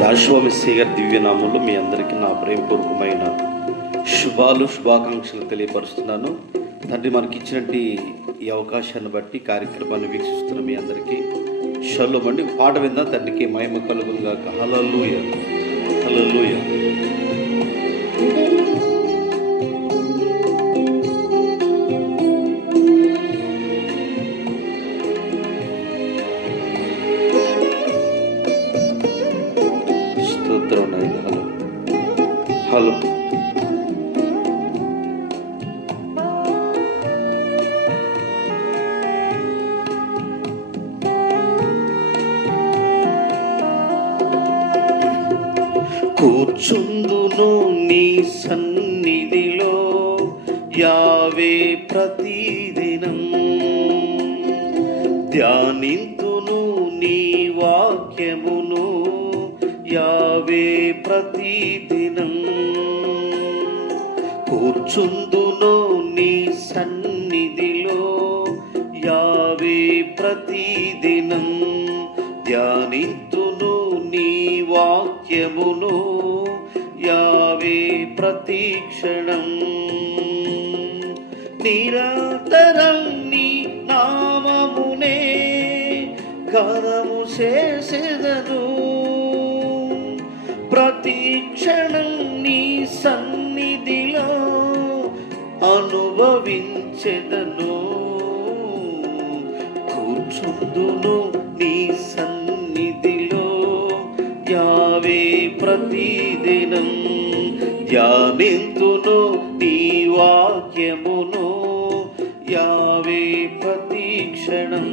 యాషోవ మెస్సీయ గారి దివ్యనామంలో మీ అందరికీ నా ప్రేమపూర్వకమైన శుభాకాంక్షలు తెలియపరుస్తున్నాను. తండ్రి మనకి ఇచ్చినట్టు ఈ అవకాశాన్ని బట్టి కార్యక్రమాన్ని వీక్షిస్తున్న మీ అందరికీ షలోమ్ అండి. పాట విందా తండ్రికి మహిమ కలుగునుగాక. హల్లెలూయా హల్లెలూయా. హలో కూర్చుందును నీ సన్నిధిలో యావే ప్రతిదినం, ధ్యానింతును నీ వాక్యమును యావే ప్రతిదినం. కూర్చుందును నీ సన్నిధిలో యావే ప్రతిదినం, ధ్యానింతును నీ వాక్యమును యావే ప్రతిక్షణం. నిరంతరం నీ నామమునే ఘనము చేసెదను, ప్రతిక్షణం నీ సన్నిధిలో అనుభవించెదను. కూర్చుందును నీ సన్నిధిలో యావే ప్రతిదినం, ధ్యానింతును నీ వాక్యమును యావే ప్రతిక్షణం.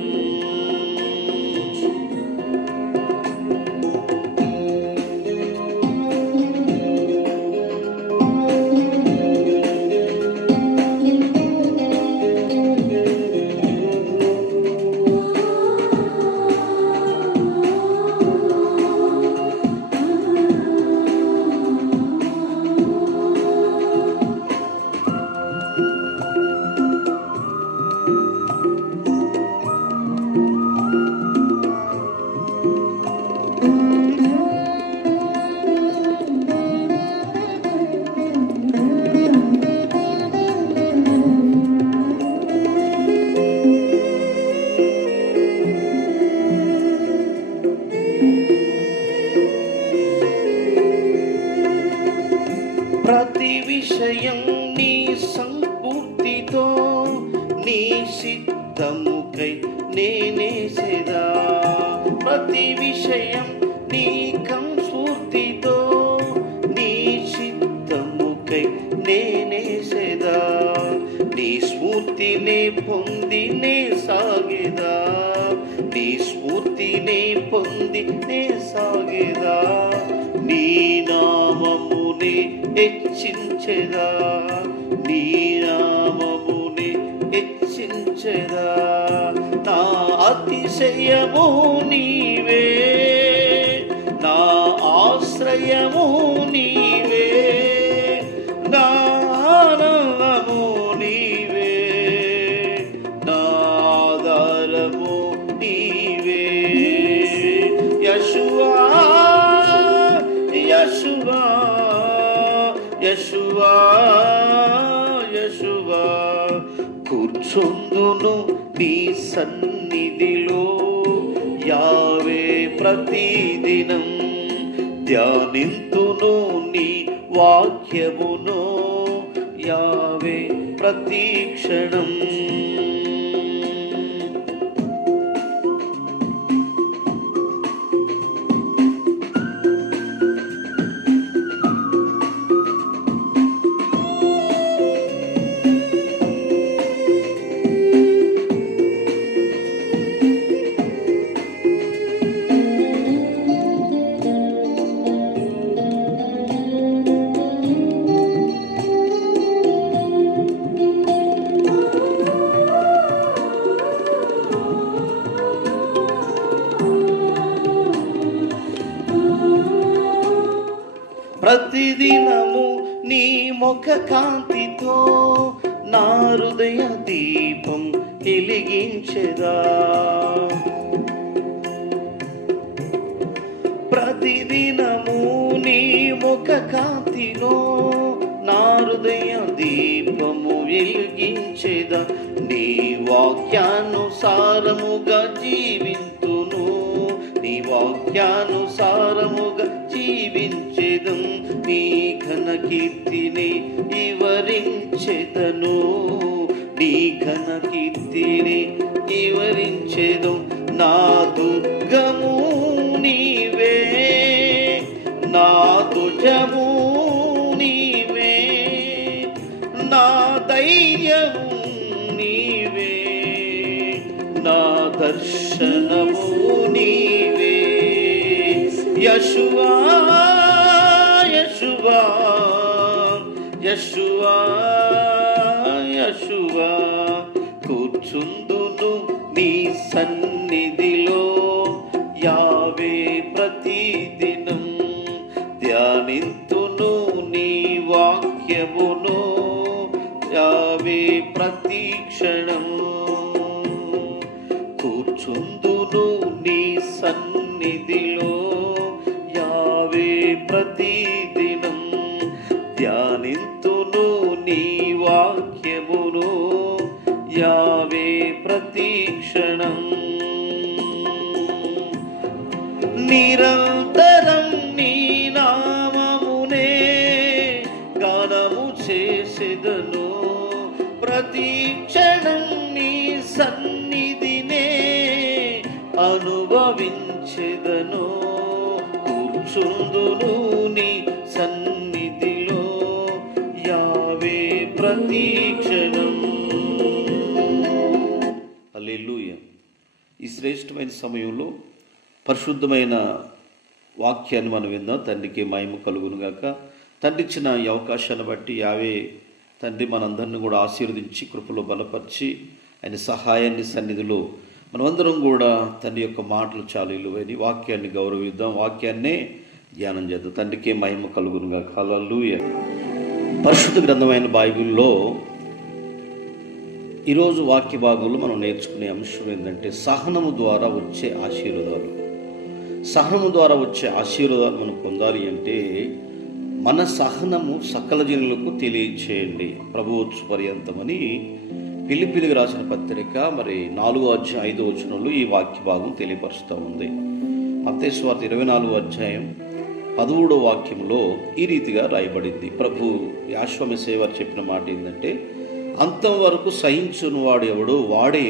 ప్రతి విషయం నీ సంపూర్తితో నీ సిద్ధముకై నేనేసేదా. ప్రతి విషయం నీ సంపూర్తితో నీ సిద్ధముకై నేనేసేదా. నీ స్ఫూర్తినే పొంది నే సాగేదా, నీ స్ఫూర్తినే పొంది నే సాగేదా. నీ నామమునే హెచ్చించెదా, నీ నామమునే హెచ్చించెదా. నా అతిశయము నీవే, నా ఆశ్రయము నీవే, నా ఆనందము నీవే, నా ఆధారము నీవే. యెషూవా యెషూవా యెషూవా యెషూవా. కూర్చుందును నీ సన్నిధిలో యావే ప్రతిదినం, ధ్యానింతును నీ వాక్యమును యావే ప్రతిక్షణం. ప్రతిదినము నీ ముఖ కాంతితో నా హృదయ దీపం వెలిగించెదా. ప్రతిదినము నీ ముఖ కాంతిలో నా హృదయ దీపము వెలిగించేద, నీ వాక్యానుసారముగా జీవింతును, నీ వాక్యానుసారముగా జీవించేదం, నీ ఘన కీర్తిని వివరించెదను, నీ ఘన కీర్తిని వివరించెదం. నా దుర్గము నీవే, నా దుజము నీవే, నా ధైర్యము నీవే, నా దర్శనము నీవే. యెషువా యెషువా యెషువా యెషువా, కూర్చుందును నీ సన్నిధిలో, యావే ప్రతిదినం ధ్యానింతును నీ వాక్యమును, యావే ప్రతి క్షణం. కూర్చుందును నీ సన్నిధిలో, యావే ప్రతిదినం ధ్యానింతును నీ వాక్యమును, యావే ప్రతి క్షణం. నిరంతరం నీ నామమునే గానము చేసెదను, ప్రతి క్షణం నీ సన్నిధినే అనుభవించెదను. కూర్చుందును నీ సన్నిధిలో, యావే ప్రతి క్షణం. హల్లెలూయా. ఈ శ్రేష్టమైన సమయంలో పరిశుద్ధమైన వాక్యాన్ని మనం విందాం. తండ్రికి మహిమ కలుగును గాక. తండ్రి ఇచ్చిన ఈ అవకాశాన్ని బట్టి యావే తండ్రి మనందరిని కూడా ఆశీర్వదించి కృపలో బలపరిచి ఆయన సహాయాన్ని సన్నిధిలో మనమందరం కూడా తండ్రి యొక్క మాటలు చాలా విలువైన వాక్యాన్ని గౌరవిద్దాం, వాక్యాన్నే ధ్యానం చేద్దాం. తండ్రికే మహిమ కలుగును గాక. హల్లెలూయా. పరిశుద్ధ గ్రంథమైన బైబిల్లో ఈరోజు వాక్య భాగంలో మనం నేర్చుకునే అంశం ఏంటంటే సహనము ద్వారా వచ్చే ఆశీర్వాదాలు. సహనము ద్వారా వచ్చే ఆశీర్వాదాలు మనం పొందాలి అంటే మన సహనము సకల జనులకు తెలియచేయండి ప్రభువచ్చు పర్యంతమని ఫిలిప్పీయులకు రాసిన పత్రిక 4:5 ఈ వాక్య భాగం తెలియపరుస్తూ ఉంది. మత్తయి సువార్త 24:13 వాక్యంలో ఈ రీతిగా రాయబడింది. ప్రభు యాశ్వమెస్సీయ వారు చెప్పిన మాట ఏంటంటే, అంతం వరకు సహించుని వాడు ఎవడో వాడే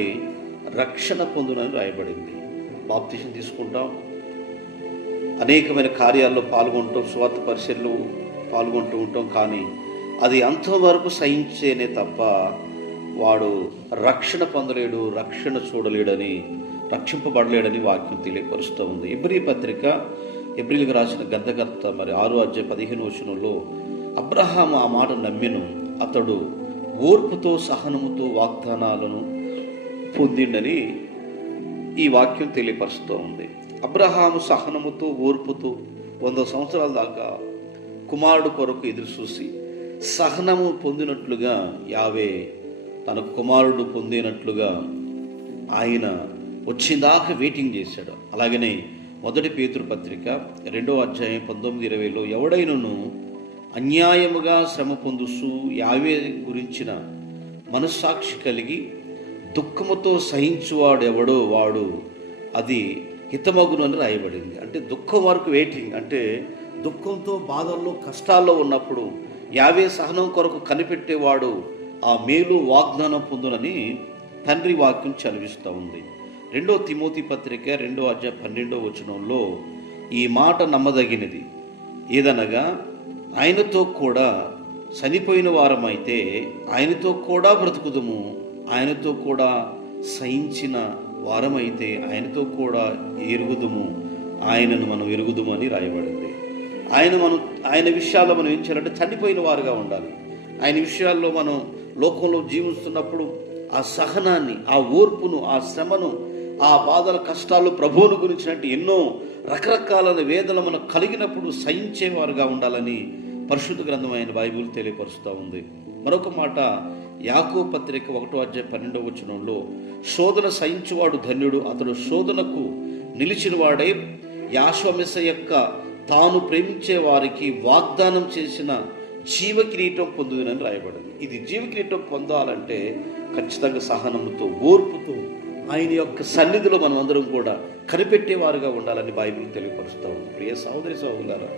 రక్షణ పొందునని రాయబడింది. బాప్తిసం తీసుకుంటాం, అనేకమైన కార్యాల్లో పాల్గొంటాం, స్వార్థ పరిచర్యలు పాల్గొంటూ ఉంటాం, కానీ అది అంతవరకు సహించేనే తప్ప వాడు రక్షణ పొందలేడు, రక్షణ చూడలేడని, రక్షింపబడలేడని వాక్యం తెలియపరుస్తూ ఉంది. ఎబ్రీ పత్రిక ఎబ్రీలకు రాసిన గ్రంథకర్త 6:15 అబ్రహాము ఆ మాట నమ్మెను, అతడు ఓర్పుతో సహనముతో వాగ్దానాలను పొందిండని ఈ వాక్యం తెలియపరుస్తూ ఉంది. అబ్రహాము సహనముతో ఓర్పుతో 100 సంవత్సరాల దాకా కుమారుడు కొరకు ఎదురు చూసి సహనము పొందినట్లుగా యావే తన కుమారుడు పొందినట్లుగా ఆయన వచ్చిందాకా వెయిటింగ్ చేశాడు. అలాగనే 1 పేతురు పత్రిక 2:19-20 ఎవడైనను అన్యాయముగా శ్రమ పొందుసు యావే గురించిన మనస్సాక్షి కలిగి దుఃఖముతో సహించువాడు ఎవడో వాడు అది హితమగును అని రాయబడింది. అంటే దుఃఖం వరకు వెయిటింగ్, అంటే దుఃఖంతో బాధల్లో కష్టాల్లో ఉన్నప్పుడు యావే సహనం కొరకు కనిపెట్టేవాడు ఆ మేలు వాగ్దానం పొందునని తండ్రి వాక్యం చదివిస్తూ ఉంది. 2 తిమోతి పత్రిక 2:12 ఈ మాట నమ్మదగినది, ఏదనగా ఆయనతో కూడా చనిపోయిన వారమైతే ఆయనతో కూడా బ్రతుకుదుము, ఆయనతో కూడా సహించిన వారమైతే ఆయనతో కూడా ఎరుగుదుము, ఆయనను మనం ఎరుగుదుము అని రాయబడింది. ఆయన విషయాల్లో మనం ఏం చేయాలంటే చనిపోయిన వారుగా ఉండాలి. ఆయన విషయాల్లో మనం లోకంలో జీవిస్తున్నప్పుడు ఆ సహనాన్ని, ఆ ఓర్పును, ఆ శ్రమను, ఆ బాధల కష్టాలు ప్రభువును గురించినట్టు ఎన్నో రకరకాలైన వేదనలు మనకు కలిగినప్పుడు సహించేవారుగా ఉండాలని పరిశుద్ధ గ్రంథమైన బైబిల్ తెలియపరుస్తూ ఉంది. మరొక మాట యాకోబు పత్రిక 1:12 శోధన సహించువాడు ధన్యుడు, అతడు శోధనకు నిలిచిన వాడై యాశ్వమెస్సీయ యొక్క తాను ప్రేమించే వారికి వాగ్దానం చేసిన జీవ కిరీటం పొందుదునని రాయబడింది. ఇది జీవ కిరీటం పొందాలంటే ఖచ్చితంగా సహనముతో, ఓర్పుతో ఆయన యొక్క సన్నిధిలో మనం అందరం కూడా కనిపెట్టేవారుగా ఉండాలని బైబిల్ తెలియపరుస్తూ ఉంది. ప్రియ సహోదరి సహోదరులారా,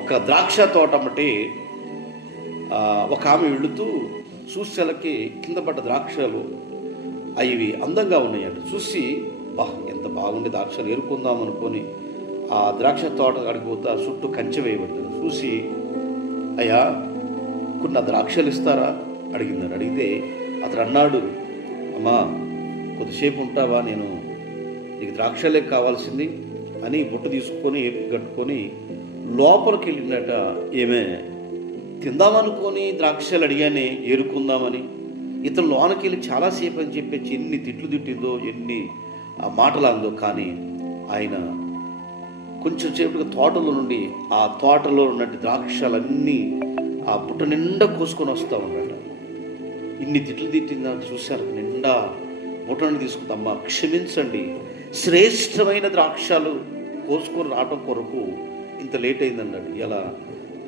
ఒక ద్రాక్ష తోట అమ్మటి ఒక ఆమె వెళుతూ చూసేలకి కింద పడ్డ ద్రాక్షలు అవి అందంగా ఉన్నాయంట. చూసి ఎంత బాగుండే ద్రాక్షలు ఏరుకుందాం అనుకొని ఆ ద్రాక్ష తోట అడిగిపోతా చుట్టూ కంచె వేయబడ్డాడు. చూసి, అయ్యా కొన్ని ద్రాక్షలు ఇస్తారా అడిగిందాడు. అడిగితే అతడు అన్నాడు, అమ్మా కొద్దిసేపు ఉంటావా, నేను నీకు ద్రాక్షలే కావాల్సింది అని బుట్ట తీసుకొని కట్టుకొని లోపలికి వెళ్ళినట. ఏమే తిందామనుకొని ద్రాక్షలు అడిగానే ఏరుకుందామని. ఇతను లోనకి వెళ్ళి చాలాసేపు అని చెప్పేసి ఎన్ని తిట్లు తిట్టిందో, ఎన్ని మాటలు అందో. కానీ ఆయన కొంచెం సేపుగా తోటలో నుండి ఆ తోటలో ఉన్నట్టు ద్రాక్షలన్నీ ఆ బుట్ట నిండా కోసుకొని వస్తూ ఉన్నాడు. ఇన్ని తిట్లు తిట్టిందా చూశారు, నిండా బుట్టని తీసుకుంటామ్మా క్షమించండి, శ్రేష్టమైన ద్రాక్షలు కోసుకొని రావటం కొరకు ఇంత లేట్ అయిందన్నాడు. ఎలా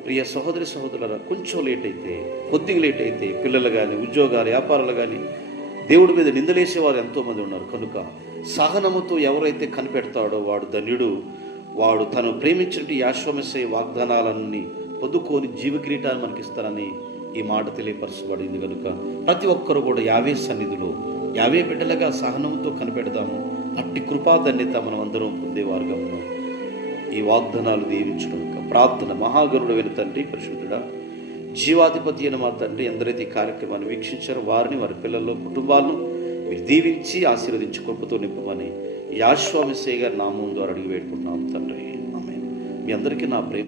ప్రియ సహోదరి సహోదరులారా, కొంచెం లేట్ అయితే, కొద్దిగా లేట్ అయితే పిల్లలు కానీ, ఉద్యోగాలు, వ్యాపారాలు కానీ దేవుడి మీద నిందలేసేవారు ఎంతోమంది ఉన్నారు. కనుక సహనముతో ఎవరైతే కనిపెడతాడో వాడు ధన్యుడు. వాడు తను ప్రేమించినట్టు యాశ్వమేశ్వర వాగ్దానాలన్నీ పొందుకొని జీవ కిరీటాన్ని మనకిస్తారని ఈ మాట తెలియపరచబడింది. కనుక ప్రతి ఒక్కరు కూడా యావే సన్నిధిలో యావే బిడ్డలుగా సహనంతో కనిపెడదాము. అట్టి కృపాధన్యత మనం అందరం పొందేవారుగా ఉన్నాం. ఈ వాగ్దానాలు దీవించడం ప్రార్థన. మహాగరుడైన తండ్రి, పరిశుద్ధుడా, జీవాధిపతి అయిన మా తండ్రి, ఎందరైతే ఈ కార్యక్రమాన్ని వీక్షించారో వారిని, వారి పిల్లల్లో, కుటుంబాలను మీరు దీవించి ఆశీర్వదించి కృపతో నింపమని యాశ్వమేశ్వర గారి నామం ద్వారా అడిగి వేడుకుంటున్నాం తండ్రి. ఆమేన్. మీ అందరికీ నా ప్రేమ